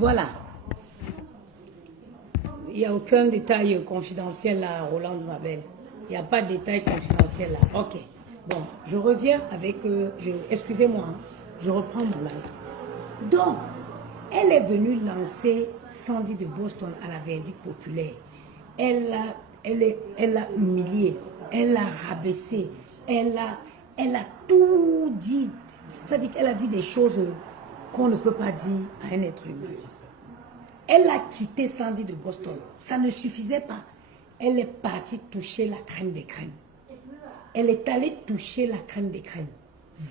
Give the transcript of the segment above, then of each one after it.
Voilà. Il n'y a aucun détail confidentiel là, Roland Mabel. Il n'y a pas de détail confidentiel là. Ok. Bon, je reviens avec... excusez-moi, hein, je reprends mon live. Donc, elle est venue lancer Sandy de Boston à la verdict populaire. Elle l'a humilié, elle l'a rabaissé, elle a tout dit. C'est-à-dire qu'elle a dit des choses qu'on ne peut pas dire à un être humain. Elle a quitté Sandy de Boston. Ça ne suffisait pas. Elle est partie toucher la crème des crèmes. Elle est allée toucher la crème des crèmes.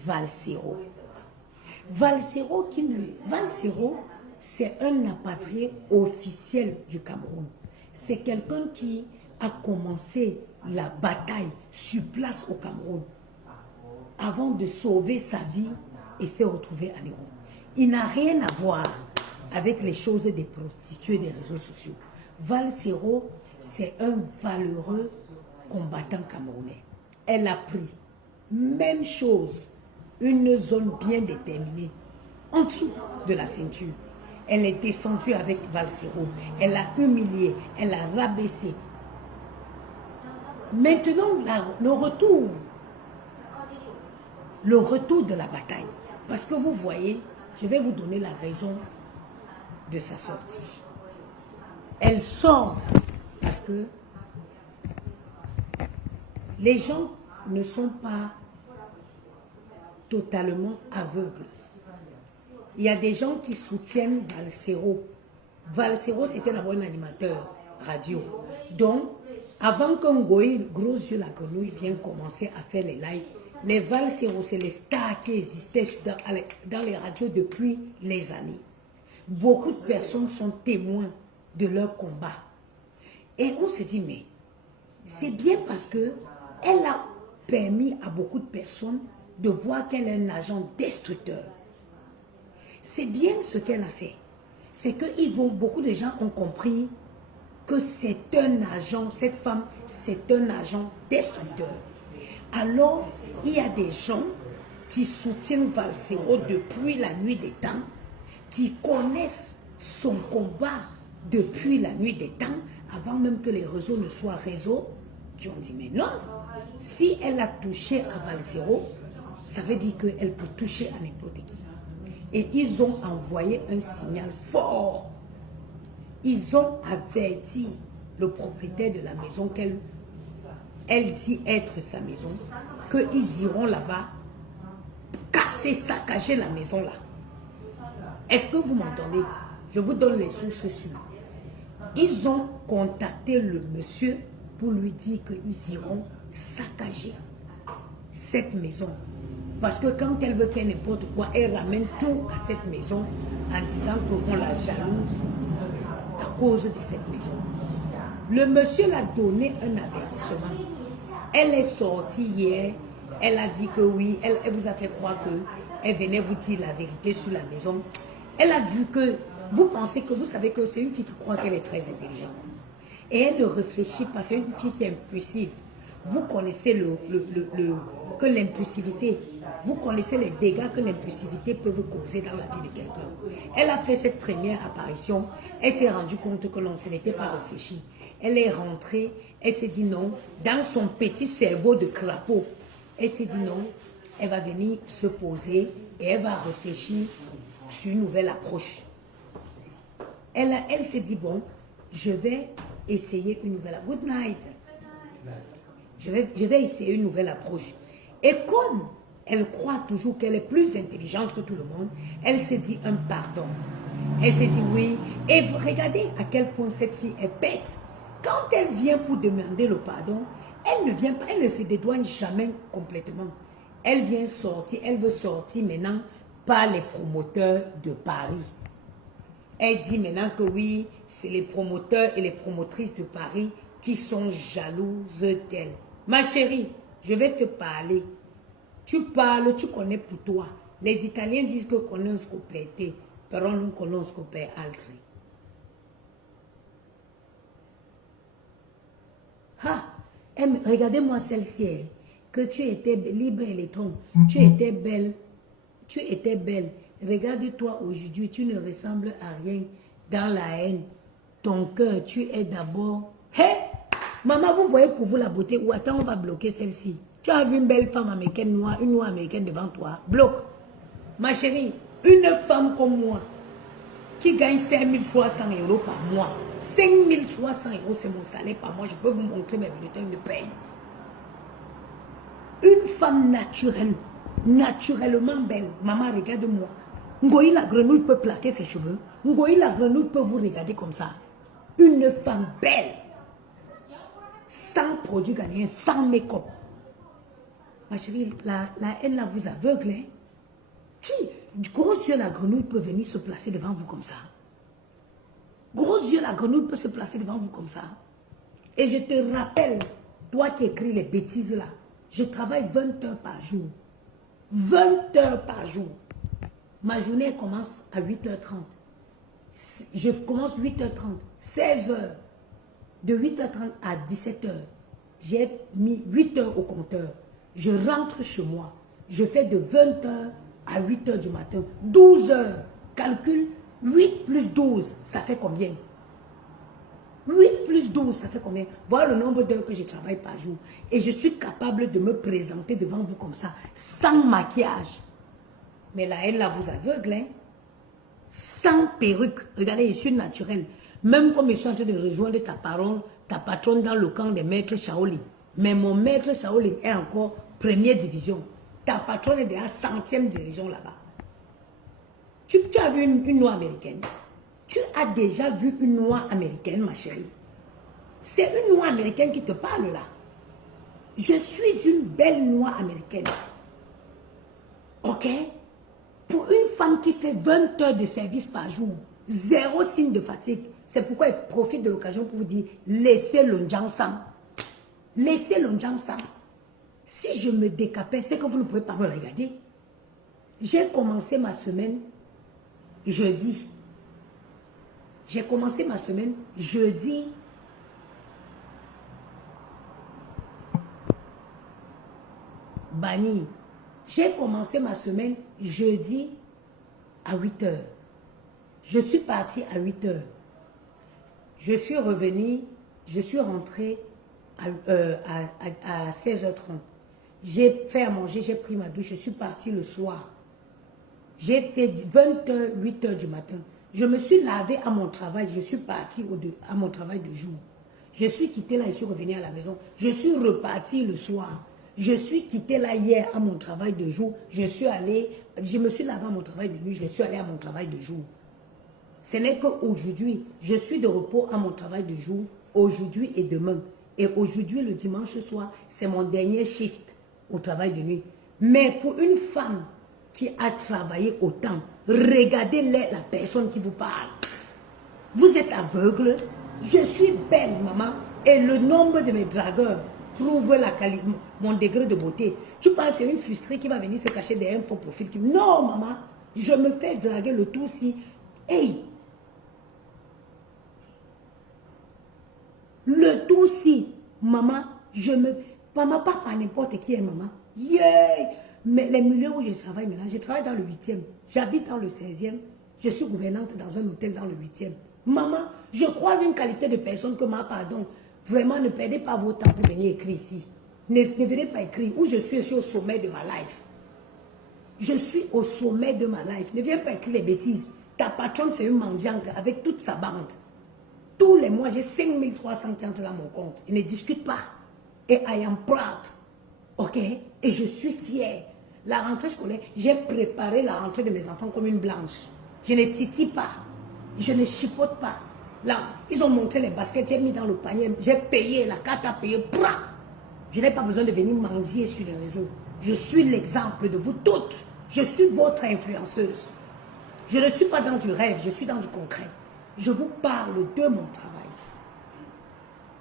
Valsero. Valsero, c'est un apatrié officiel du Cameroun. C'est quelqu'un qui a commencé la bataille sur place au Cameroun avant de sauver sa vie et se retrouver en Europe. Il n'a rien à voir avec les choses des prostituées des réseaux sociaux. Valsero, c'est un valeureux combattant camerounais. Elle a pris, même chose, une zone bien déterminée, en dessous de la ceinture. Elle est descendue avec Valsero. Elle a humilié, elle a rabaissé. Maintenant, le retour de la bataille. Parce que vous voyez, je vais vous donner la raison de sa sortie. Elle sort parce que les gens ne sont pas totalement aveugles. Il y a des gens qui soutiennent Valsero. Valsero, c'était d'abord un animateur radio. Donc, avant qu'un gros yeux la grenouille vienne commencer à faire les lives, les Valsero, c'est les stars qui existaient dans les radios depuis les années. Beaucoup de personnes sont témoins de leur combat. Et on se dit, mais c'est bien parce que elle a permis à beaucoup de personnes de voir qu'elle est un agent destructeur. C'est bien ce qu'elle a fait. C'est que beaucoup de gens ont compris que c'est un agent, cette femme, c'est un agent destructeur. Alors, il y a des gens qui soutiennent Valsero depuis la nuit des temps, qui connaissent son combat depuis la nuit des temps, avant même que les réseaux ne soient réseaux, qui ont dit, mais non, si elle a touché à Valsero, ça veut dire qu'elle peut toucher à n'importe qui. Et ils ont envoyé un signal fort. Ils ont averti le propriétaire de la maison qu'elle dit être sa maison, qu'ils iront là-bas casser, saccager la maison là. Est-ce que vous m'entendez? Je vous donne les sources sûres. Ils ont contacté le monsieur pour lui dire qu'ils iront saccager cette maison. Parce que quand elle veut faire n'importe quoi, elle ramène tout à cette maison en disant qu'on la jalouse à cause de cette maison. Le monsieur l'a donné un avertissement. Elle est sortie hier, elle a dit que oui, elle vous a fait croire qu'elle venait vous dire la vérité sur la maison. Elle a vu que, vous savez que c'est une fille qui croit qu'elle est très intelligente. Et elle ne réfléchit pas, c'est une fille qui est impulsive. Vous connaissez que l'impulsivité, vous connaissez les dégâts que l'impulsivité peut vous causer dans la vie de quelqu'un. Elle a fait cette première apparition, elle s'est rendue compte que non, ce n'était pas réfléchi. Elle est rentrée, elle s'est dit non, dans son petit cerveau de crapaud, elle s'est dit non, elle va venir se poser et elle va réfléchir sur une nouvelle approche. Elle s'est dit bon, je vais essayer une nouvelle approche. Good night. Je vais essayer une nouvelle approche. Et comme elle croit toujours qu'elle est plus intelligente que tout le monde, elle s'est dit un pardon. Elle s'est dit oui. Et regardez à quel point cette fille est bête. Quand elle vient pour demander le pardon, elle ne vient pas, elle ne se dédouane jamais complètement. Elle vient sortir, elle veut sortir maintenant par les promoteurs de Paris. Elle dit maintenant que oui, c'est les promoteurs et les promotrices de Paris qui sont jalouses d'elle. Ma chérie, je vais te parler. Tu parles, tu connais pour toi. Les Italiens disent que conosco per te, però non conosco per altri. Ah, regardez-moi celle-ci, que tu étais libre électron, tu étais belle, Regarde-toi aujourd'hui, tu ne ressembles à rien. Dans la haine, ton cœur, tu es d'abord... Hé, maman, vous voyez pour vous la beauté? Ou attends, on va bloquer celle-ci. Tu as vu une belle femme américaine noire, une noire américaine devant toi. Bloque. Ma chérie, une femme comme moi, qui gagne 5300 € par mois. 5300 €, c'est mon salaire par mois. Je peux vous montrer mes bulletins de paie. Une femme naturelle, naturellement belle. Maman, regarde-moi. Ngoï la grenouille peut plaquer ses cheveux. Ngoï la grenouille peut vous regarder comme ça. Une femme belle. Sans produit gagné, sans make-up. Ma chérie, la haine là vous aveugle. Hein? Qui, gros yeux la grenouille peut venir se placer devant vous comme ça. Gros yeux la grenouille peut se placer devant vous comme ça. Et je te rappelle, toi qui écris les bêtises là, je travaille 20 heures par jour. 20 heures par jour. Ma journée commence à 8h30. Je commence 8h30, 16h. De 8h30 à 17h, j'ai mis 8 heures au compteur. Je rentre chez moi. Je fais de 20h à 8h du matin. 12 heures. Calcule, 8 plus 12, ça fait combien? 8 plus 12, ça fait combien? Voilà le nombre d'heures que je travaille par jour. Et je suis capable de me présenter devant vous comme ça, sans maquillage. Mais la haine là vous aveugle, hein? Sans perruque. Regardez, je suis naturelle. Même comme je suis en train de rejoindre ta patronne dans le camp des maîtres Shaolin. Mais mon maître Shaolin est encore première division. Ta patronne est déjà 100e division là-bas. Tu as vu une noire américaine? Tu as déjà vu une noire américaine, ma chérie? C'est une noire américaine qui te parle là. Je suis une belle noire américaine. Ok? Pour une femme qui fait 20 heures de service par jour, zéro signe de fatigue. C'est pourquoi elle profite de l'occasion pour vous dire, laissez l'onjang sang. Laissez l'onjang sang. Si je me décapais, c'est que vous ne pouvez pas me regarder. J'ai commencé ma semaine jeudi. J'ai commencé ma semaine jeudi. Banni. J'ai commencé ma semaine jeudi à 8h. Je suis partie à 8h. Je suis revenue, je suis rentrée à 16h30. J'ai fait à manger, j'ai pris ma douche, je suis partie le soir. J'ai fait 20h, 8h du matin. Je me suis lavée à mon travail, je suis partie à mon travail de jour. Je suis quittée là, je suis revenue à la maison. Je suis repartie le soir. Je suis quittée là hier à mon travail de jour. Je me suis lavée à mon travail de nuit, je suis allée à mon travail de jour. Ce n'est qu'aujourd'hui, je suis de repos à mon travail de jour, aujourd'hui et demain. Et aujourd'hui, le dimanche soir, c'est mon dernier shift au travail de nuit. Mais pour une femme qui a travaillé autant, regardez la personne qui vous parle. Vous êtes aveugle. Je suis belle, maman. Et le nombre de mes dragueurs prouve mon degré de beauté. Tu penses que c'est une frustrée qui va venir se cacher derrière un faux profil. Non, maman. Je me fais draguer le tout si... Hey! Le tout si, maman, maman, pas par n'importe qui est maman. Yeah! Mais les milieux où je travaille maintenant, je travaille dans le 8e. J'habite dans le 16e. Je suis gouvernante dans un hôtel dans le 8e. Maman, je croise une qualité de personne que pardon, vraiment ne perdez pas votre temps pour venir écrire ici. Ne venez pas écrire où je suis au sommet de ma life. Je suis au sommet de ma life. Ne viens pas écrire les bêtises. Ta patronne, c'est une mendiante avec toute sa bande. Tous les mois, j'ai 5300 qui entrent dans mon compte. Ils ne discutent pas. Et I am proud. Ok? Et je suis fière. La rentrée scolaire, j'ai préparé la rentrée de mes enfants comme une blanche. Je ne titille pas. Je ne chipote pas. Là, ils ont montré les baskets, j'ai mis dans le panier. J'ai payé, la carte a payé. Je n'ai pas besoin de venir mendier sur les réseaux. Je suis l'exemple de vous toutes. Je suis votre influenceuse. Je ne suis pas dans du rêve, je suis dans du concret. Je vous parle de mon travail.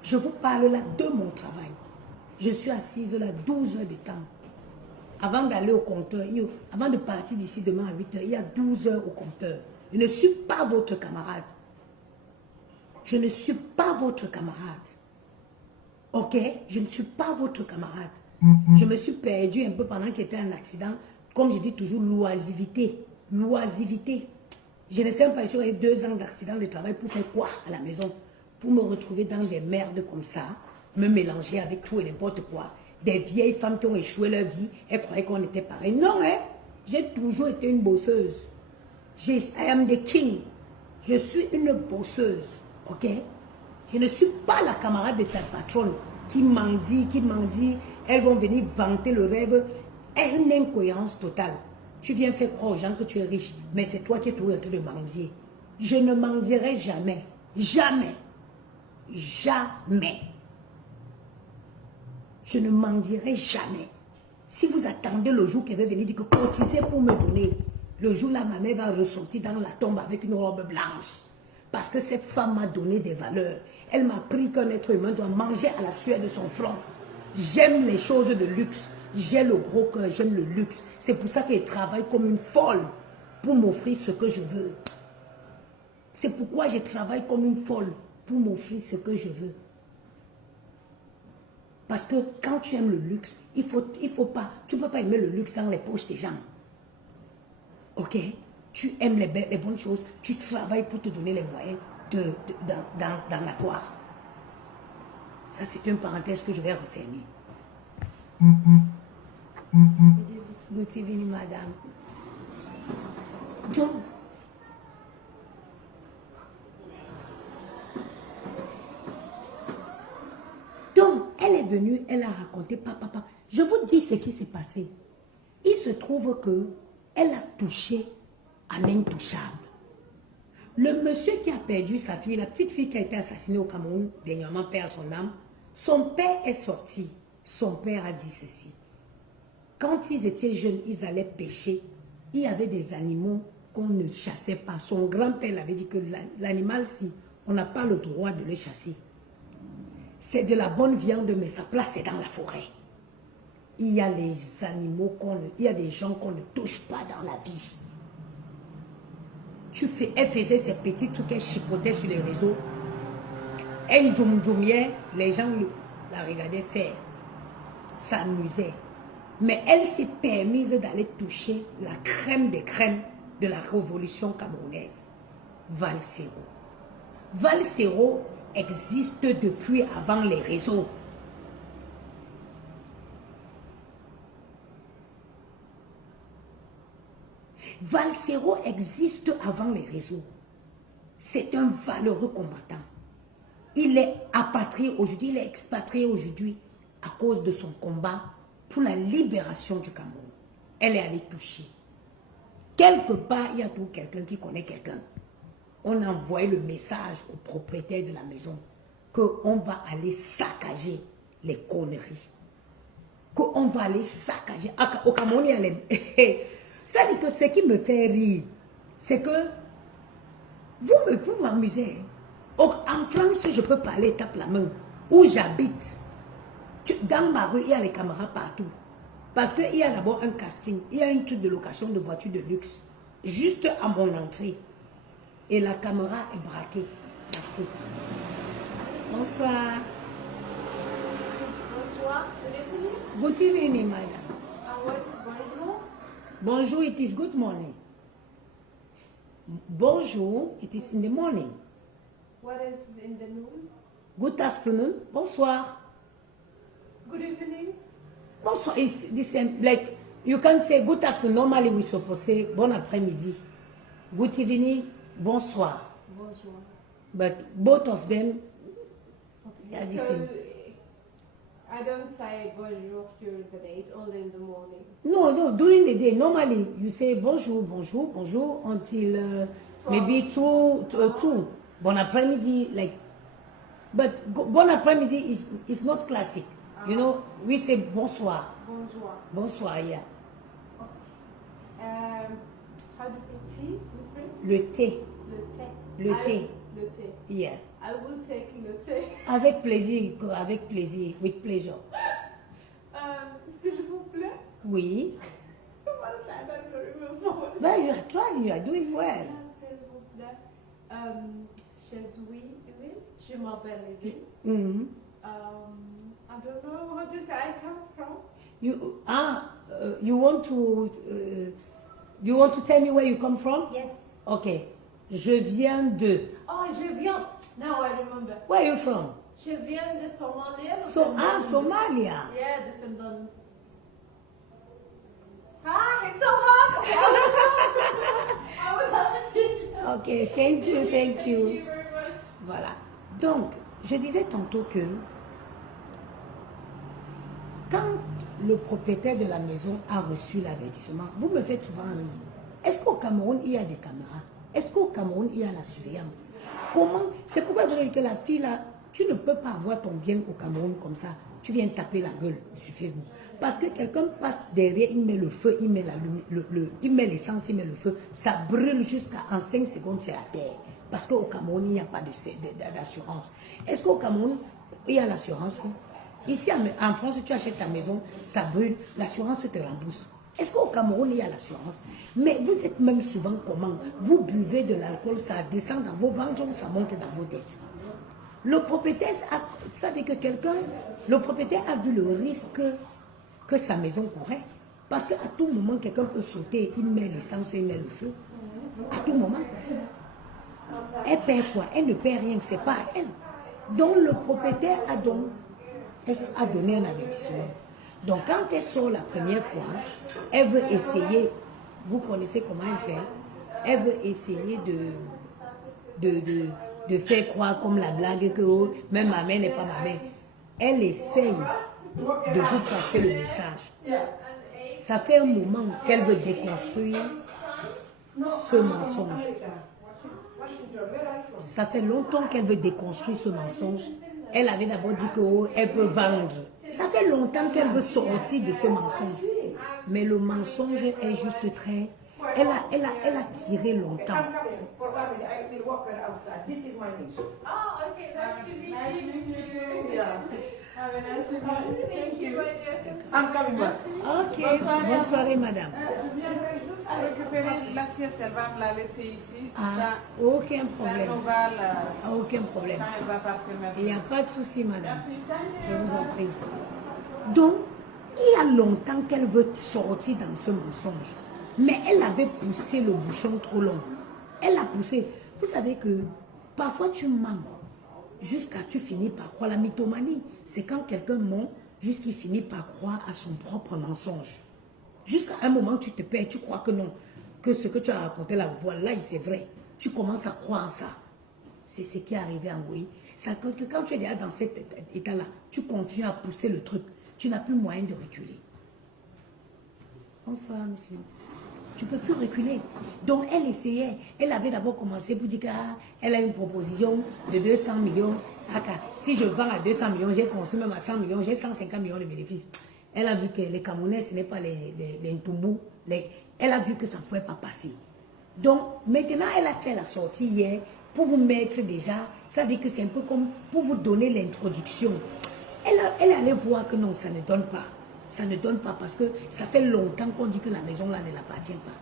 Je vous parle là de mon travail. Je suis assise là 12 heures de temps. Avant d'aller au compteur, avant de partir d'ici demain à 8 heures, il y a 12 heures au compteur. Je ne suis pas votre camarade. Je ne suis pas votre camarade. Ok? Je ne suis pas votre camarade. Je me suis perdue un peu pendant qu'il y avait un accident. Comme je dis toujours, l'oisiveté. L'oisivité. Je ne sais pas, j'ai eu 2 ans d'accident de travail pour faire quoi à la maison? Pour me retrouver dans des merdes comme ça, me mélanger avec tout et n'importe quoi. Des vieilles femmes qui ont échoué leur vie, elles croyaient qu'on était pareil. Non, hein? J'ai toujours été une bosseuse. I am the king. Je suis une bosseuse, ok? Je ne suis pas la camarade de ta patronne qui mendie. Elles vont venir vanter le rêve. Une incohérence totale. Tu viens faire croire aux gens que tu es riche, mais c'est toi qui es toujours en train de mendier. Je ne mendierai jamais. Jamais. Jamais. Je ne mendierai jamais. Si vous attendez le jour qu'elle va venir dire que cotisez pour me donner, le jour là, ma mère va ressortir dans la tombe avec une robe blanche. Parce que cette femme m'a donné des valeurs. Elle m'a appris qu'un être humain doit manger à la sueur de son front. J'aime les choses de luxe. J'ai le gros cœur, j'aime le luxe. C'est pour ça qu'elle travaille comme une folle pour m'offrir ce que je veux. C'est pourquoi je travaille comme une folle pour m'offrir ce que je veux. Parce que quand tu aimes le luxe, il faut pas, tu ne peux pas aimer le luxe dans les poches des gens. Ok? Tu aimes les bonnes choses, tu travailles pour te donner les moyens d'en avoir. Ça, c'est une parenthèse que je vais refermer. Good evening, madame. Donc, elle est venue, elle a raconté, papa. Je vous dis ce qui s'est passé. Il se trouve que elle a touché à l'intouchable. Le monsieur qui a perdu sa fille, la petite fille qui a été assassinée au Cameroun, dernièrement, perd son âme, son père est sorti. Son père a dit ceci. Quand ils étaient jeunes, ils allaient pêcher. Il y avait des animaux qu'on ne chassait pas. Son grand-père avait dit que l'animal, si on n'a pas le droit de le chasser. C'est de la bonne viande, mais sa place est dans la forêt. Il y a les animaux il y a des gens qu'on ne touche pas dans la vie. Elle faisait ces petits trucs, elle chipotait sur les réseaux. Elle djoum-djoumiait, les gens la regardaient faire. S'amusait. Mais elle s'est permise d'aller toucher la crème des crèmes de la révolution camerounaise. Valsero. Valsero existe depuis avant les réseaux. Valsero existe avant les réseaux. C'est un valeureux combattant. Il est apatrié aujourd'hui, il est expatrié aujourd'hui à cause de son combat pour la libération du Cameroun. Elle est allée toucher. Quelque part, il y a tout quelqu'un qui connaît quelqu'un. On a envoyé le message au propriétaire de la maison qu'on va aller saccager les conneries. Qu'on va aller saccager. Au Cameroun, il y a les... Ça dit que ce qui me fait rire, c'est que vous m'amusez. En France, je peux parler, tape la main. Où j'habite, dans ma rue, il y a les caméras partout. Parce qu'il y a d'abord un casting, il y a un truc de location de voitures de luxe, juste à mon entrée. Et la caméra est braquée. Bonsoir. Bonsoir. Good evening, madam. Bonjour. Bonjour, it is good morning. Bonjour, it is in the morning. What is in the noon? Good afternoon, bonsoir. Good evening. Bonsoir, it's the same. Like, you can say good afternoon. Normally, we supposed to say bon après-midi. Good evening, bonsoir. Bonjour. But both of them are the So, same. I don't say bonjour during the day, it's only in the morning. No, during the day, normally you say bonjour until maybe 2. Bon après-midi, like, but bon après-midi is not classic. You know, we say bonsoir. Bonjour. Bonsoir, yeah. How do you say tea in French? Le thé. Le thé. Le thé. Le thé. Yeah. I will take le thé. Avec plaisir, with pleasure. S'il vous plaît. Oui. Comment ça, I don't remember. Well, you are trying, you are doing well. S'il vous plaît. Je suis Evelyne. Je m'appelle Evelyne. Mm-hmm. I don't know how to say I come from. You want to Do you want to tell me where you come from? Yes. Okay. Je viens de. Oh, je viens. Now I remember. Where are you from? Je viens de Somalia. Somalia. Yeah, de Finland. Ah, it's so hard. I will have it. Okay, thank you, thank Thank you. you very much. Voilà. Donc, je disais tantôt que quand le propriétaire de la maison a reçu l'avertissement, vous me faites souvent rire. Est-ce qu'au Cameroun, il y a des caméras? Est-ce qu'au Cameroun, il y a la surveillance? Comment? C'est pourquoi je dis que la fille là, tu ne peux pas avoir ton bien au Cameroun comme ça. Tu viens taper la gueule sur Facebook. Parce que quelqu'un passe derrière, il met le feu, il met il met l'essence, il met le feu. Ça brûle jusqu'à en 5 secondes, c'est à terre. Parce qu'au Cameroun, il n'y a pas d'assurance. Est-ce qu'au Cameroun, il y a l'assurance? Ici, en France, tu achètes ta maison, ça brûle, l'assurance te rembourse. Est-ce qu'au Cameroun, il y a l'assurance? Mais vous êtes même souvent comment? Vous buvez de l'alcool, ça descend dans vos ventres, ça monte dans vos têtes. Le propriétaire, ça veut dire que le propriétaire a vu le risque que sa maison courait. Parce qu'à tout moment, quelqu'un peut sauter, il met l'essence, il met le feu. À tout moment. Elle perd quoi? Elle ne perd rien, c'est pas à elle. Donc le propriétaire a donné un avertissement. Donc quand elle sort la première fois, elle veut essayer, vous connaissez comment elle fait, elle veut essayer de faire croire comme la blague que oh, même ma mère n'est pas ma mère. Elle essaye de vous passer le message. Ça fait un moment qu'elle veut déconstruire ce mensonge. Ça fait longtemps qu'elle veut déconstruire ce mensonge. Elle avait d'abord dit qu'elle peut vendre. Ça fait longtemps qu'elle veut sortir de ce mensonge. Mais le mensonge est juste très... Elle a tiré longtemps. Oh, okay. Nice to meet you. Yeah. Have a nice evening. Thank you, my dear. I'm coming back. Ok, bonne soirée, madame. Je viendrai juste récupérer l'assiette, elle va me la laisser ici. Ah, aucun problème. Ça, on va la... Aucun problème. Quand elle va partir Il n'y a maintenant. pas de souci, madame. Je vous en prie. Donc, il y a longtemps qu'elle veut sortir dans ce mensonge. Mais elle avait poussé le bouchon trop long. Elle a poussé. Vous savez que parfois tu mens jusqu'à tu finis par croire. La mythomanie, c'est quand quelqu'un ment jusqu'il finit par croire à son propre mensonge. Jusqu'à un moment, tu te perds, tu crois que non, que ce que tu as raconté là, voilà, c'est vrai. Tu commences à croire en ça. C'est ce qui est arrivé en Goï. Ça cause que quand tu es déjà dans cet état-là, tu continues à pousser le truc. Tu n'as plus moyen de reculer. Bonsoir, monsieur. Tu ne peux plus reculer. Donc, elle essayait. Elle avait d'abord commencé pour dire qu'elle a une proposition de 200 millions. Si je vends à 200 millions, j'ai construit même à 100 millions, j'ai 150 millions de bénéfices. Elle a vu que les Camerounais, ce n'est pas les Ntoumou. Elle a vu que ça ne pouvait pas passer. Donc, maintenant, elle a fait la sortie hier pour vous mettre déjà. Ça dit que c'est un peu comme pour vous donner l'introduction. Elle allait voir que non, ça ne donne pas. Ça ne donne pas parce que ça fait longtemps qu'on dit que la maison là ne l'appartient pas.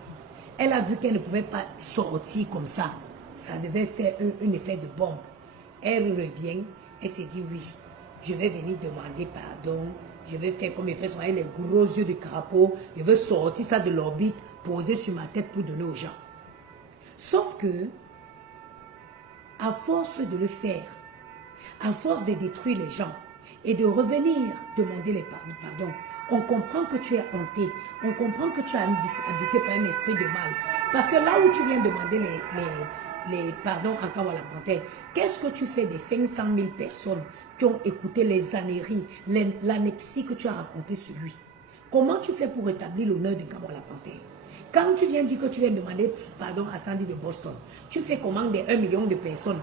Elle a vu qu'elle ne pouvait pas sortir comme ça. Ça devait faire un effet de bombe. Elle revient, elle s'est dit oui, je vais venir demander pardon. Je vais faire comme elle fait souvent, les gros yeux de crapaud. Je veux sortir ça de l'orbite, poser sur ma tête pour donner aux gens. Sauf que, à force de le faire, à force de détruire les gens et de revenir demander les pardons, on comprend que tu es hanté, on comprend que tu es habité par un esprit de mal. Parce que là où tu viens demander les pardons en Kawala Panthère, qu'est-ce que tu fais des 500 000 personnes qui ont écouté les âneries, l'anexie que tu as raconté sur lui? Comment tu fais pour rétablir l'honneur de Kawala Panthère? Quand tu viens dire que tu viens demander pardon à Sandy de Boston, tu fais comment des 1 million de personnes?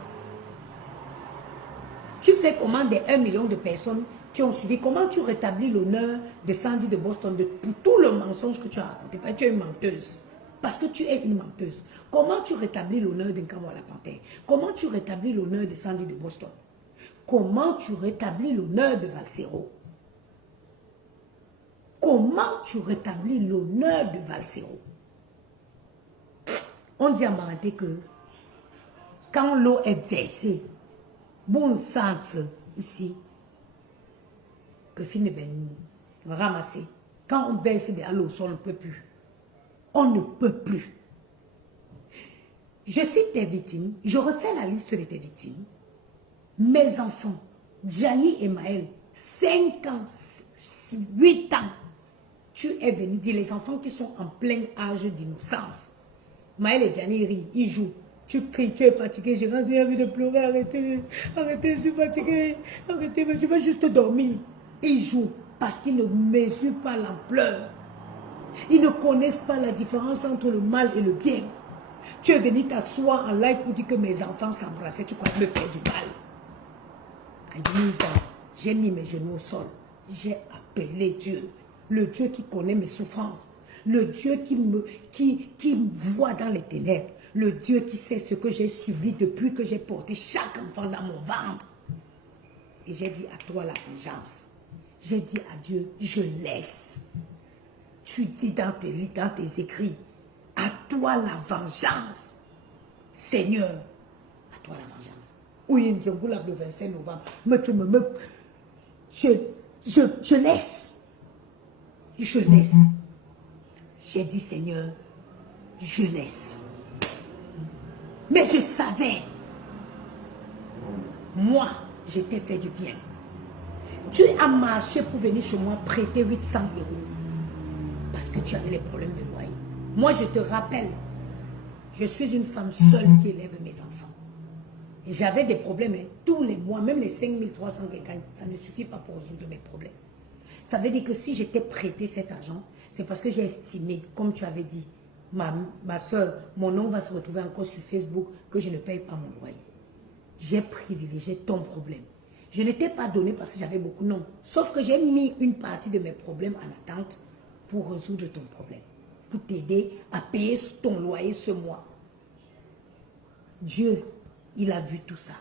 Tu fais comment des 1 million de personnes qui ont suivi? Comment tu rétablis l'honneur de Sandy de Boston pour tout le mensonge que tu as raconté? Parce que tu es une menteuse. Parce que tu es une menteuse. Comment tu rétablis l'honneur de Kawala Panthère? Comment tu rétablis l'honneur de Sandy de Boston? Comment tu rétablis l'honneur de Valsero? Comment tu rétablis l'honneur de Valsero? On dit à Maranté que quand l'eau est versée, bon sens ici, que fin de ben ramasser. Quand on verse de l'eau au sol, on ne peut plus. On ne peut plus. Je cite tes victimes, je refais la liste de tes victimes. Mes enfants, Gianni et Maël, 5 ans, 8 ans, tu es venu dire les enfants qui sont en plein âge d'innocence. Maël et Gianni rient, ils jouent. Tu cries, tu es fatigué, j'ai envie de pleurer, arrêtez, arrêtez, je suis fatigué, arrêtez, mais je veux juste dormir. Ils jouent parce qu'ils ne mesurent pas l'ampleur. Ils ne connaissent pas la différence entre le mal et le bien. Tu es venu t'asseoir en live pour dire que mes enfants s'embrassaient, tu crois me faire du mal. J'ai mis mes genoux au sol. J'ai appelé Dieu, le Dieu qui connaît mes souffrances, le Dieu qui me voit dans les ténèbres, le Dieu qui sait ce que j'ai subi depuis que j'ai porté chaque enfant dans mon ventre. Et j'ai dit à toi la vengeance. J'ai dit à Dieu, je laisse. Tu dis dans tes écrits, à toi la vengeance. Seigneur, à toi la vengeance. Oui, le 25 novembre. Mais tu je laisse. Je laisse. J'ai dit, Seigneur, je laisse. Mais je savais. Moi, j'étais fait du bien. Tu as marché pour venir chez moi prêter 800 €. Parce que tu avais les problèmes de loyer. Moi, je te rappelle, je suis une femme seule qui élève mes enfants. J'avais des problèmes tous les mois, même les 5300 que je gagne, ça ne suffit pas pour résoudre mes problèmes. Ça veut dire que si j'étais prêté cet argent, c'est parce que j'ai estimé, comme tu avais dit, ma soeur, mon nom va se retrouver encore sur Facebook, que je ne paye pas mon loyer. J'ai privilégié ton problème. Je ne t'ai pas donné parce que j'avais beaucoup, non. Sauf que j'ai mis une partie de mes problèmes en attente pour résoudre ton problème, pour t'aider à payer ton loyer ce mois. Dieu, il a vu tout ça.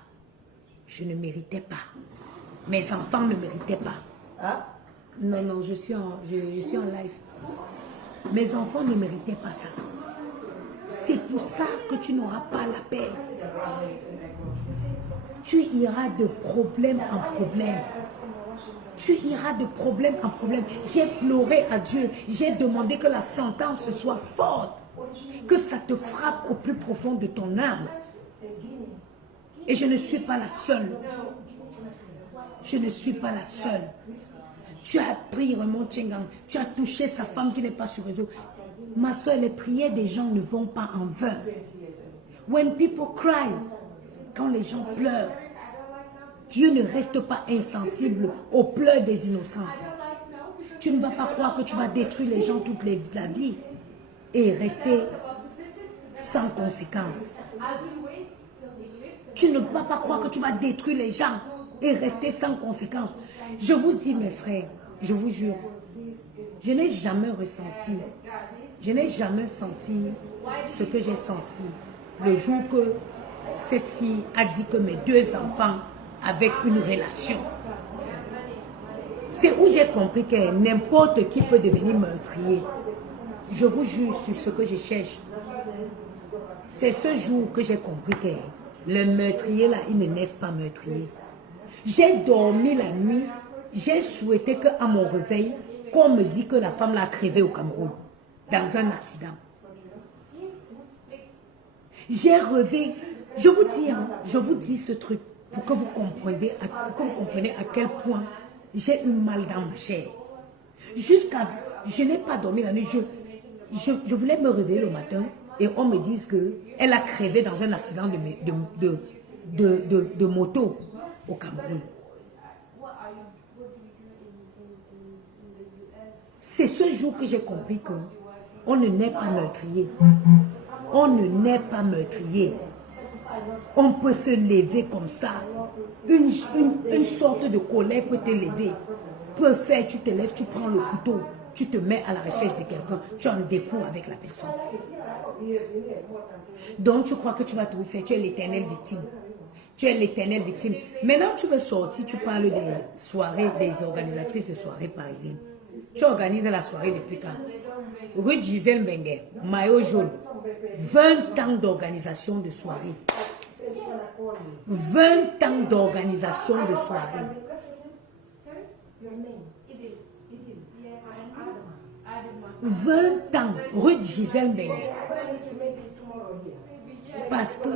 Je ne méritais pas. Mes enfants ne méritaient pas. Hein? Non, je suis en live. Mes enfants ne méritaient pas ça. C'est pour ça que tu n'auras pas la paix. Tu iras de problème en problème. Tu iras de problème en problème. J'ai pleuré à Dieu. J'ai demandé que la sentence soit forte. Que ça te frappe au plus profond de ton âme. Et je ne suis pas la seule. Je ne suis pas la seule. Tu as pris Raymond Tchengang. Tu as touché sa femme qui n'est pas sur réseau. Ma soeur, les prières des gens ne vont pas en vain. When people cry, quand les gens pleurent, Dieu ne reste pas insensible aux pleurs des innocents. Tu ne vas pas croire que tu vas détruire les gens toute la vie et rester sans conséquence. Tu ne vas pas croire que tu vas détruire les gens et rester sans conséquence. Je vous dis, mes frères, je vous jure, je n'ai jamais ressenti, je n'ai jamais senti ce que j'ai senti le jour que cette fille a dit que mes 2 enfants avaient une relation. C'est où j'ai compris que n'importe qui peut devenir meurtrier. Je vous jure sur ce que je cherche. C'est ce jour que j'ai compris que les meurtriers là, ils ne naissent pas meurtriers. J'ai dormi la nuit, j'ai souhaité qu'à mon réveil, qu'on me dise que la femme l'a crevé au Cameroun, dans un accident. J'ai rêvé, je vous dis ce truc pour que vous compreniez à quel point j'ai eu mal dans ma chair. Je n'ai pas dormi la nuit, je voulais me réveiller le matin et on me dise qu'elle a crevé dans un accident de moto au Cameroun. C'est ce jour que j'ai compris qu'on ne naît pas meurtrier. On ne naît pas meurtrier. On peut se lever comme ça. Une sorte de colère peut te lever. Peut faire, tu te lèves, tu prends le couteau, tu te mets à la recherche de quelqu'un, tu en découvres avec la personne. Donc tu crois que tu vas tout faire, tu es l'éternelle victime. Tu es l'éternelle victime. Maintenant tu veux sortir, tu parles des soirées, des organisatrices de soirées parisiennes. Tu organises la soirée depuis quand? Rue Gisèle Benguer, maillot jaune. 20 ans d'organisation de soirée. 20 ans d'organisation de soirée. 20 ans, Ruth Gisèle Bengue. Parce que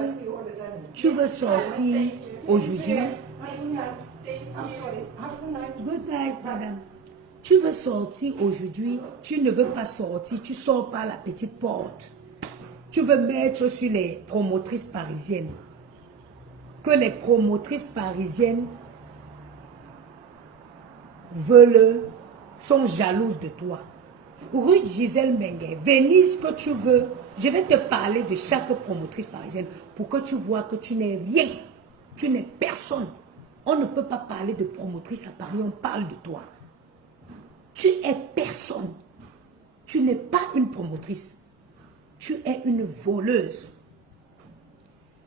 tu veux sortir aujourd'hui. Good night, madame. Tu veux sortir aujourd'hui, tu ne veux pas sortir, tu sors par la petite porte. Tu veux mettre sur les promotrices parisiennes. Que les promotrices parisiennes sont jalouses de toi. Ruth Gisèle Mengue, Venise que tu veux, je vais te parler de chaque promotrice parisienne pour que tu vois que tu n'es rien, tu n'es personne. On ne peut pas parler de promotrice à Paris, on parle de toi. Tu es personne. Tu n'es pas une promotrice. Tu es une voleuse.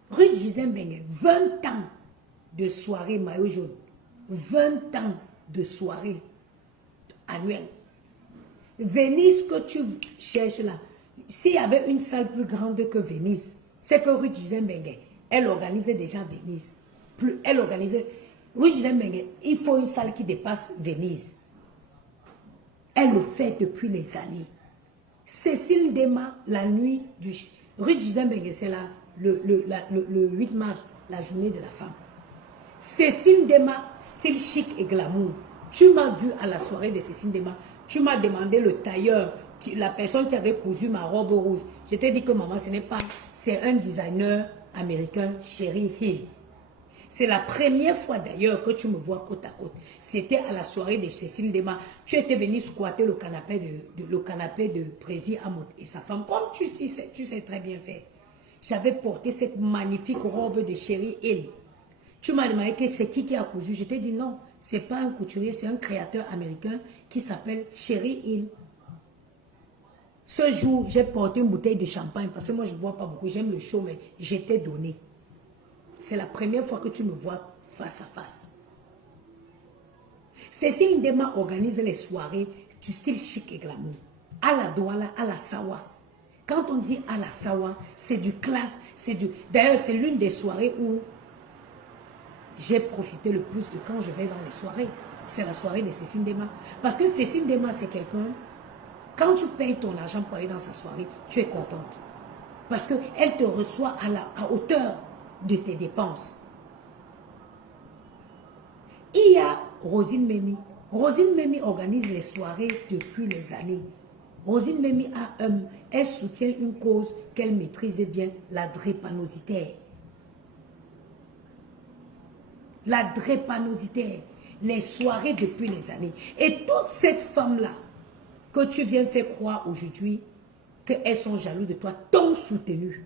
Ruth Gisèle Mengue, 20 ans de soirée maillot jaune. 20 ans de soirée annuelle. Venise que tu cherches là, s'il y avait une salle plus grande que Venise, c'est que Ruth Gisèle Mengue, elle organisait déjà Venise. Elle organisait... Ruth Gisèle Mengue, il faut une salle qui dépasse Venise. Elle le fait depuis les années. Cécile Dema, la nuit du... Ruth Gisèle Mengue, c'est là, le 8 mars, la journée de la femme. Cécile Dema, style chic et glamour. Tu m'as vu à la soirée de Cécile Dema. Tu m'as demandé le tailleur, la personne qui avait cousu ma robe rouge. Je t'ai dit que maman, ce n'est pas... C'est un designer américain, Sherry Hill. C'est la première fois d'ailleurs que tu me vois côte à côte. C'était à la soirée de Cécile Dema. Tu étais venu squatter le canapé de Prési Amot et sa femme. Comme tu sais très bien faire. J'avais porté cette magnifique robe de Sherry Hill. Tu m'as demandé que c'est qui a cousu. Je t'ai dit non, c'est pas un couturier, c'est un créateur américain qui s'appelle Sherry Hill. Ce jour, j'ai porté une bouteille de champagne parce que moi je ne bois pas beaucoup, j'aime le chaud, mais j'étais donné. C'est la première fois que tu me vois face à face. Cécile Dema organise les soirées du style chic et glamour. À la Douala, à la Sawa. Quand on dit à la Sawa, c'est du classe, c'est du... D'ailleurs, c'est l'une des soirées où j'ai profité le plus de quand je vais dans les soirées. C'est la soirée de Cécile Dema. Parce que Cécile Dema, c'est quelqu'un... Quand tu payes ton argent pour aller dans sa soirée, tu es contente. Parce qu'elle te reçoit à hauteur de tes dépenses. Il y a Rosine Memi. Rosine Memi organise les soirées depuis les années. Rosine Memi elle soutient une cause qu'elle maîtrise bien, la drépanocytaire. La drépanocytaire. Les soirées depuis les années. Et toute cette femme-là que tu viens faire croire aujourd'hui qu'elles sont jalouses de toi, t'ont soutenu.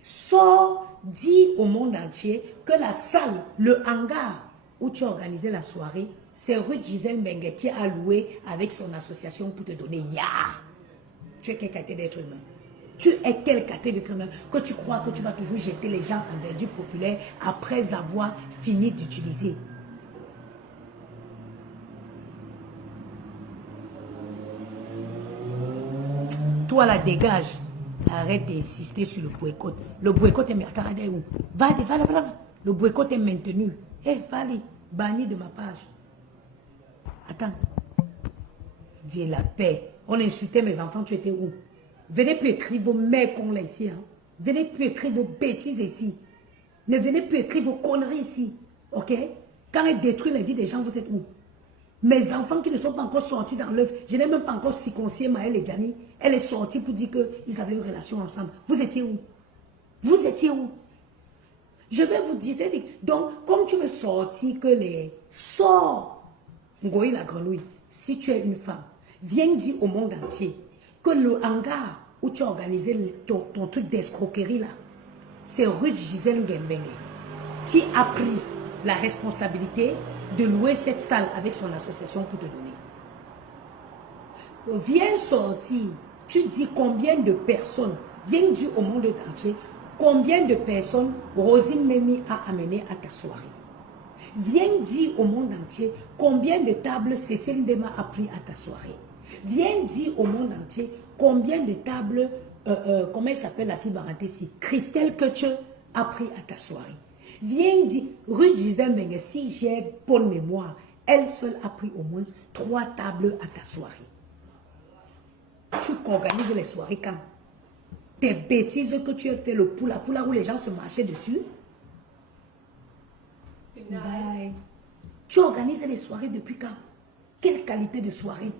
Sors, dis au monde entier que la salle, le hangar où tu as organisé la soirée, c'est Ruth Gisèle Mengue qui a loué avec son association pour te donner ya. Tu es quelle qualité d'être humain? Tu es quelle qualité d'être humain que tu crois que tu vas toujours jeter les gens en verdure populaire après avoir fini d'utiliser? Toi, la dégage. Arrête d'insister sur le boycott. Le boycott est... Attends, où? Va. Le boycott est maintenu. Eh, Fali, banni de ma page. Attends. Viens la paix. On insultait mes enfants, tu étais où? Venez plus écrire vos mères qu'on là ici. Hein. Venez plus écrire vos bêtises ici. Ne venez plus écrire vos conneries ici. Ok? Quand elle détruit la vie des gens, vous êtes où? Mes enfants qui ne sont pas encore sortis dans l'œuf, je n'ai même pas encore circoncié Maëlle et Gianni. Elle est sortie pour dire qu'ils avaient une relation ensemble. Vous étiez où? Vous étiez où? Je vais vous dire, donc, comme tu veux sortir que les... Sors, Ngoï la grenouille, si tu es une femme, viens dire au monde entier que le hangar où tu as organisé ton truc d'escroquerie là, c'est Ruth Gisèle Mengue qui a pris la responsabilité de louer cette salle avec son association pour te donner. Viens sortir, tu dis combien de personnes, viens dire au monde entier combien de personnes Rosine Memi a amené à ta soirée. Viens dire au monde entier combien de tables Cécile Dema a pris à ta soirée. Viens dire au monde entier combien de tables, comment elle s'appelle la fille Baranté-ci, Christelle Kutcher a pris à ta soirée. Viens dire, Ruth Gisèle Mengue, si j'ai bonne mémoire, elle seule a pris au moins 3 tables à ta soirée. Tu organises les soirées quand? Tes bêtises que tu as fait, le poula où les gens se marchaient dessus. Bye. Tu organises les soirées depuis quand? Quelle qualité de soirée?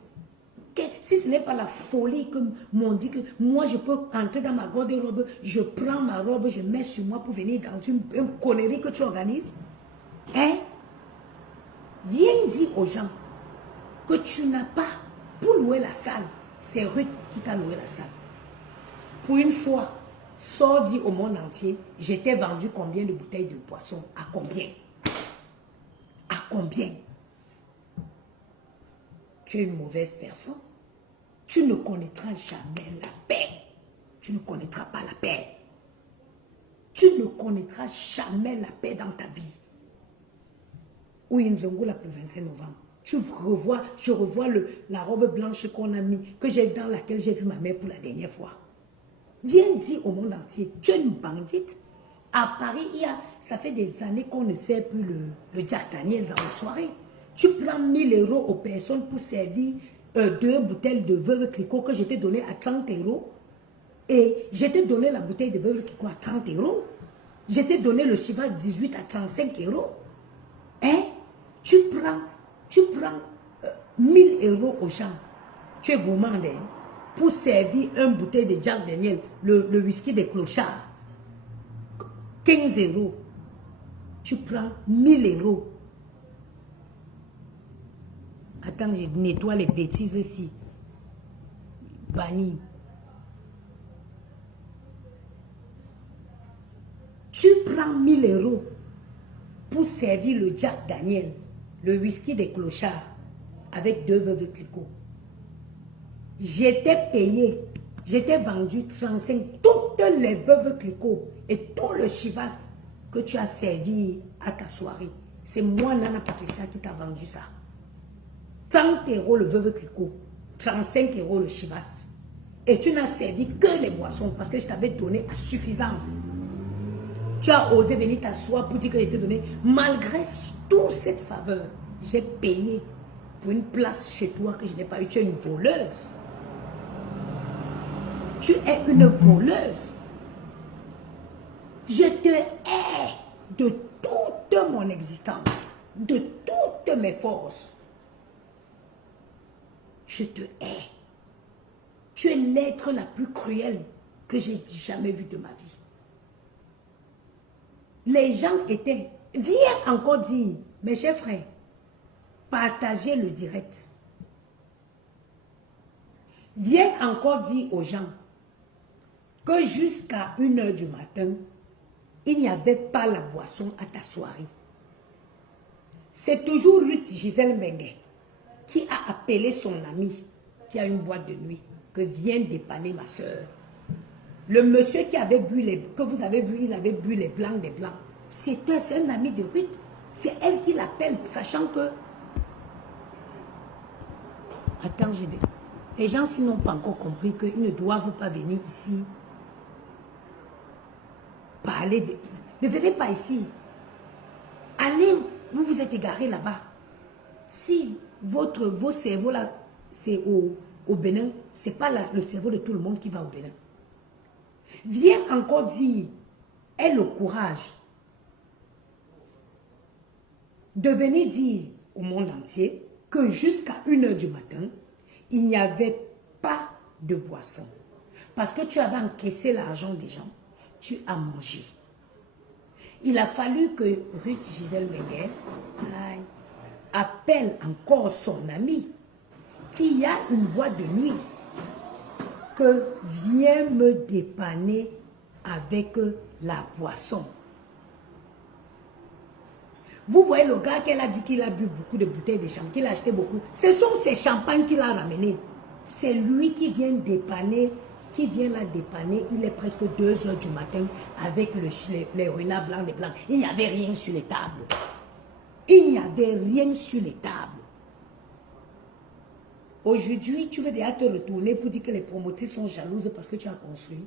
Si ce n'est pas la folie que m'ont dit que moi je peux entrer dans ma garde-robe, je prends ma robe, je mets sur moi pour venir dans une connerie que tu organises. Hein? Viens dire aux gens que tu n'as pas pour louer la salle. C'est Ruth qui t'a loué la salle. Pour une fois, sors dire au monde entier, j'étais vendu combien de bouteilles de poisson? À combien? À combien? Tu es une mauvaise personne. Tu ne connaîtras jamais la paix. Tu ne connaîtras pas la paix. Tu ne connaîtras jamais la paix dans ta vie. Oui, Nzongo, le 25 novembre. Je revois la robe blanche qu'on a mis, dans laquelle j'ai vu ma mère pour la dernière fois. Viens dire au monde entier, tu es une bandite. À Paris, ça fait des années qu'on ne sert plus le Jack Daniel dans les soirées. Tu prends 1000 € aux personnes pour servir 2 bouteilles de Veuve Clicquot que je t'ai donné à 30 €. Et je t'ai donné la bouteille de Veuve Clicquot à 30 €. Je t'ai donné le Chivas 18 à 35 €. Hein? Tu prends 1000 € aux gens. Tu es gourmand, hein? Pour servir une bouteille de Jack Daniel, le whisky des clochards. 15 €. Tu prends 1000 €. Attends, je nettoie les bêtises ici. Banni. Tu prends 1000 € pour servir le Jack Daniel, le whisky des clochards, avec 2 Veuve Clicquot. J'étais payé, j'étais vendu 35, toutes les Veuve Clicquot et tout le Chivas que tu as servi à ta soirée. C'est moi, Nana Patricia, qui t'a vendu ça. 30 € le Veuve Clicquot, 35 € le Chivas. Et tu n'as servi que les boissons parce que je t'avais donné à suffisance. Tu as osé venir t'asseoir pour dire que je t'ai donné. Malgré toute cette faveur, j'ai payé pour une place chez toi que je n'ai pas eu. Tu es une voleuse. Tu es une voleuse. Je te hais de toute mon existence, de toutes mes forces. Je te hais. Tu es l'être la plus cruelle que j'ai jamais vu de ma vie. Les gens étaient... Viens encore dire, mes chers frères, partagez le direct. Viens encore dire aux gens que jusqu'à 1 h du matin, il n'y avait pas la boisson à ta soirée. C'est toujours Ruth Gisèle Mengue qui a appelé son ami qui a une boîte de nuit que viens dépanner ma soeur. Le monsieur qui avait bu que vous avez vu, il avait bu les blancs des blancs. C'est un ami de Ruth. C'est elle qui l'appelle, sachant que... Attends, les gens s'ils n'ont pas encore compris qu'ils ne doivent pas venir ici parler. Ne venez pas ici. Allez, vous vous êtes égaré là-bas. Si vos cerveaux là, c'est au Bénin, ce n'est pas le cerveau de tout le monde qui va au Bénin. Viens encore dire, aie le courage de venir dire au monde entier que jusqu'à 1 h du matin, il n'y avait pas de boisson. Parce que tu avais encaissé l'argent des gens, tu as mangé. Il a fallu que Ruth Gisèle Mengue appelle encore son ami qui a une boîte de nuit que viens me dépanner avec la boisson. Vous voyez le gars qu'elle a dit qu'il a bu beaucoup de bouteilles de champagne, qu'il a acheté beaucoup. Ce sont ces champagnes qu'il a ramenés. C'est lui qui vient dépanner, qui vient la dépanner. Il est presque 2 h du matin avec les renards blancs, les blancs. Il n'y avait rien sur les tables. Il n'y avait rien sur les tables. Aujourd'hui, tu veux déjà te retourner pour dire que les promotrices sont jalouses parce que tu as construit.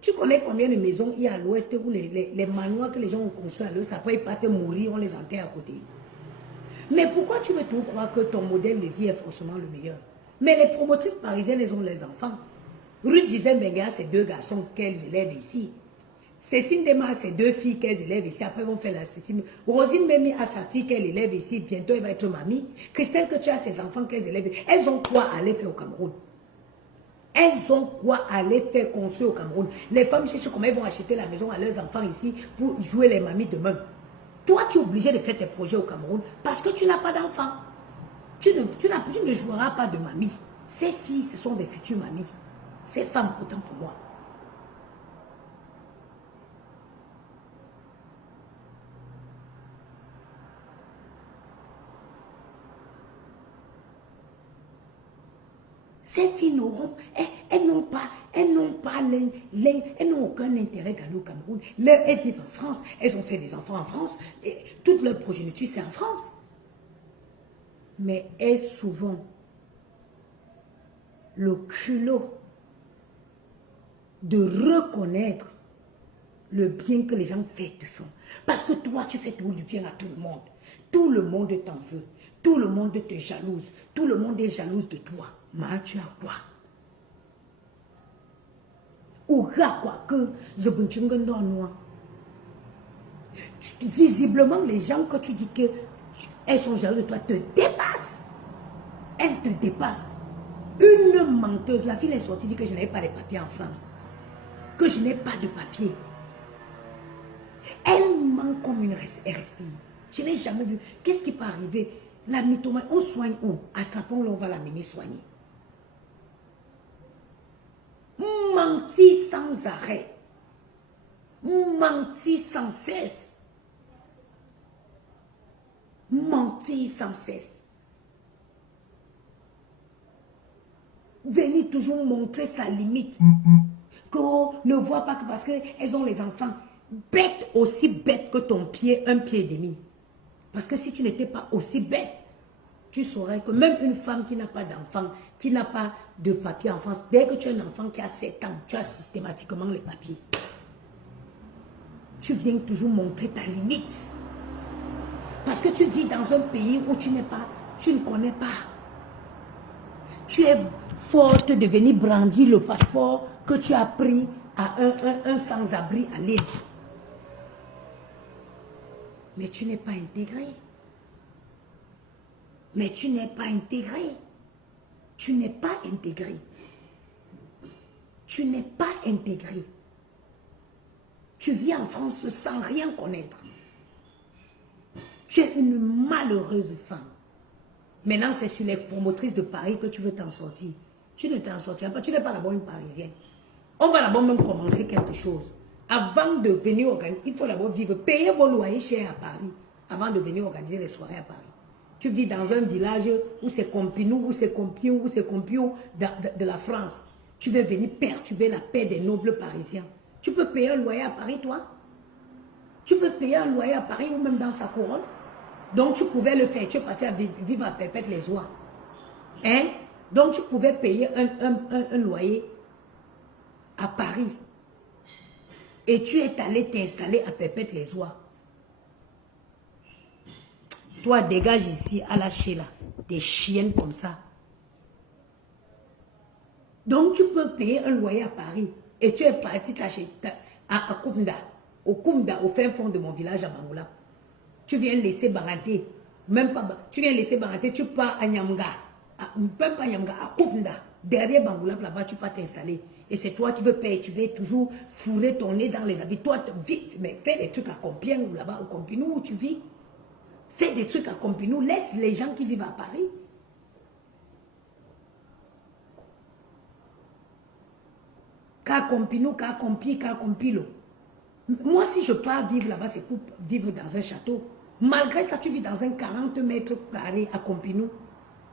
Tu connais combien de maisons il y a à l'ouest où les manoirs que les gens ont construits à l'ouest, après ils partent mourir, on les enterre à côté. Mais pourquoi tu veux tout croire que ton modèle de vie est forcément le meilleur? Mais les promotrices parisiennes, elles ont les enfants. Ruth Gisèle Benga, c'est 2 garçons qu'elles élèvent ici. Cécile Dema, c'est 2 filles qu'elles élèvent ici. Après, elles vont faire la Cécile. Rosine Memi a sa fille qu'elle élève ici. Bientôt, elle va être mamie. Christelle, que tu as ses enfants qu'elles élèvent. Elles ont quoi à aller faire au Cameroun? Elles ont quoi à aller faire construire au Cameroun? Les femmes cherchent comment elles vont acheter la maison à leurs enfants ici pour jouer les mamies demain. Toi, tu es obligé de faire tes projets au Cameroun parce que tu n'as pas d'enfants. Tu ne joueras pas de mamie. Ces filles, ce sont des futures mamies. Ces femmes, autant pour moi. Ces filles n'auront, elles n'ont pas, elles n'ont aucun intérêt d'aller au Cameroun. Elles vivent en France, elles ont fait des enfants en France, et toute leur progéniture c'est en France. Mais elles souvent le culot de reconnaître le bien que les gens te font. Parce que toi, tu fais tout du bien à tout le monde. Tout le monde t'en veut. Tout le monde te jalouse. Tout le monde est jalouse de toi. Mais tu as quoi? Ou quoi que visiblement, les gens que tu dis que elles sont jalouses de toi te dépassent. Elles te dépassent. Une menteuse, la fille est sortie, dit que je n'avais pas de papiers en France. Que je n'ai pas de papier. Elle ment comme une respire. Je n'ai jamais vu. Qu'est-ce qui peut arriver? La mythomanie, on soigne où? Attrapons-le, on va l'amener soigner. Mentir sans arrêt. Mentir sans cesse. Mentir sans cesse. Venir toujours montrer sa limite. Qu'on ne voit pas que parce qu'elles ont les enfants. Bête, aussi bête que ton pied, un pied et demi. Parce que si tu n'étais pas aussi bête, tu saurais que même une femme qui n'a pas d'enfant, qui n'a pas de papier en France, dès que tu as un enfant qui a 7 ans, tu as systématiquement les papiers. Tu viens toujours montrer ta limite. Parce que tu vis dans un pays où tu ne connais pas. Tu es forte de venir brandir le passeport que tu as pris à un sans-abri à Lille. Mais tu n'es pas intégré. Mais tu n'es pas intégré. Tu n'es pas intégré. Tu n'es pas intégré. Tu vis en France sans rien connaître. Tu es une malheureuse femme. Maintenant, c'est sur les promotrices de Paris que tu veux t'en sortir. Tu ne t'en sortiras pas. Tu n'es pas d'abord une Parisienne. On va d'abord même commencer quelque chose. Avant de venir organiser, il faut d'abord vivre. Payer vos loyers chers à Paris avant de venir organiser les soirées à Paris. Tu vis dans un village où c'est Compinou, où c'est Compiou, où c'est Compiou de la France. Tu veux venir perturber la paix des nobles parisiens. Tu peux payer un loyer à Paris, toi? Tu peux payer un loyer à Paris ou même dans sa couronne? Donc tu pouvais le faire. Tu es parti à vivre à Perpète-les-Oies. Hein? Donc tu pouvais payer un loyer à Paris. Et tu es allé t'installer à Perpète-les-Oies. Toi, dégage ici, à la Sheila. Des chiennes comme ça. Donc, tu peux payer un loyer à Paris. Et tu es parti t'acheter à Koumda. Au Koumda, au fin fond de mon village à Bangoula. Tu viens laisser Baranté. Même pas. Tu viens laisser Baranté, tu pars à Nyamga. Même pas à Nyamga, à Koumda. Derrière Bangoula, là-bas, tu pars t'installer. Et c'est toi qui veux payer. Tu veux toujours fourrer ton nez dans les habits. Toi, mais fais des trucs à Compiègne ou là-bas, au Compinou où tu vis. Fais des trucs à Compinou, laisse les gens qui vivent à Paris. Qu'à Compinou, qu'à Compi, qu'à Compilo. Moi, si je pars vivre là-bas, c'est pour vivre dans un château. Malgré ça, tu vis dans un 40 mètres carrés à Compinou.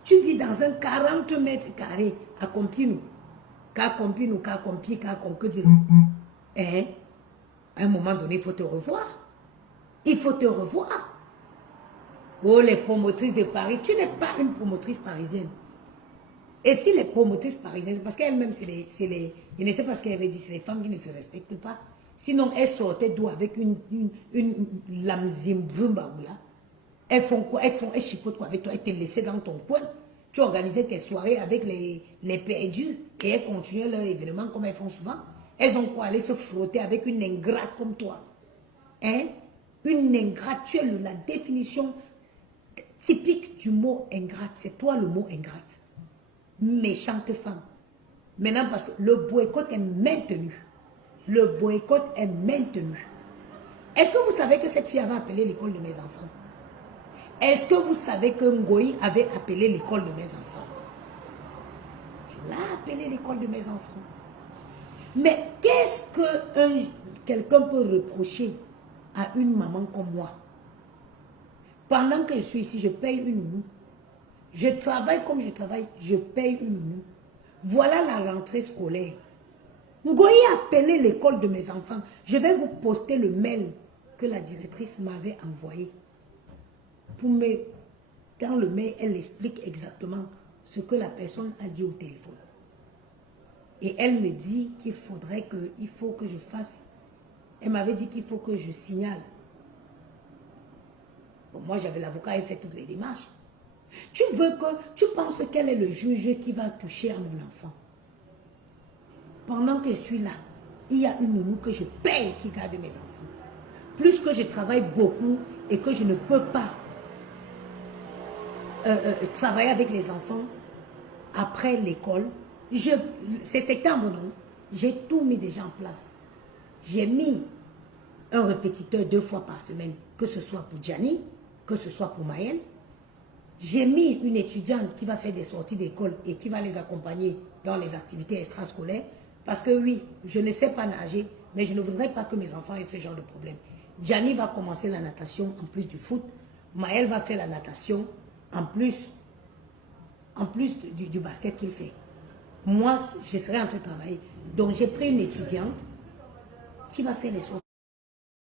Tu vis dans un 40 mètres carrés à Compinou. Qu'à Compinou, qu'à Compi, qu'à Concodilo. Hein? À un moment donné, il faut te revoir. Il faut te revoir. Oh, les promotrices de Paris, tu n'es pas une promotrice parisienne. Et si les promotrices parisiennes, c'est parce qu'elles-mêmes, je ne sais pas ce qu'elle avait dit, c'est les femmes qui ne se respectent pas. Sinon, elles sortaient d'où avec une lamzimbrumba ou là. Elles font quoi? Elles chipotent quoi avec toi? Elles te laissent dans ton coin. Tu organisais tes soirées avec les perdus et elles continuaient leur événement comme elles font souvent. Elles ont quoi aller se frotter avec une ingrate comme toi. Hein? Une ingrate, tu es la définition typique du mot ingrate. C'est toi le mot ingrate. Méchante femme. Maintenant, parce que le boycott est maintenu. Le boycott est maintenu. Est-ce que vous savez que cette fille avait appelé l'école de mes enfants? Est-ce que vous savez que Ngoï avait appelé l'école de mes enfants? Elle a appelé l'école de mes enfants. Mais qu'est-ce que quelqu'un peut reprocher à une maman comme moi? Pendant que je suis ici, je paye une nounou. Je travaille comme je travaille, je paye une nounou. Voilà la rentrée scolaire. Ngoï a appelé l'école de mes enfants. Je vais vous poster le mail que la directrice m'avait envoyé. Dans le mail, elle explique exactement ce que la personne a dit au téléphone. Et elle me dit qu'il faudrait que, il faut que je fasse. Elle m'avait dit qu'il faut que je signale. Bon, moi, j'avais l'avocat et fait toutes les démarches. Tu penses quel est le juge qui va toucher à mon enfant? Pendant que je suis là, il y a une nounou que je paye qui garde mes enfants. Plus que je travaille beaucoup et que je ne peux pas travailler avec les enfants après l'école, c'est septembre, non? J'ai tout mis déjà en place. J'ai mis un répétiteur 2 fois par semaine, que ce soit pour Gianni, que ce soit pour Maëlle. J'ai mis une étudiante qui va faire des sorties d'école et qui va les accompagner dans les activités extrascolaires. Parce que oui, je ne sais pas nager, mais je ne voudrais pas que mes enfants aient ce genre de problème. Gianni va commencer la natation en plus du foot. Maëlle va faire la natation en plus du basket qu'il fait. Moi, je serai en train de travailler. Donc, j'ai pris une étudiante qui va faire les sorties.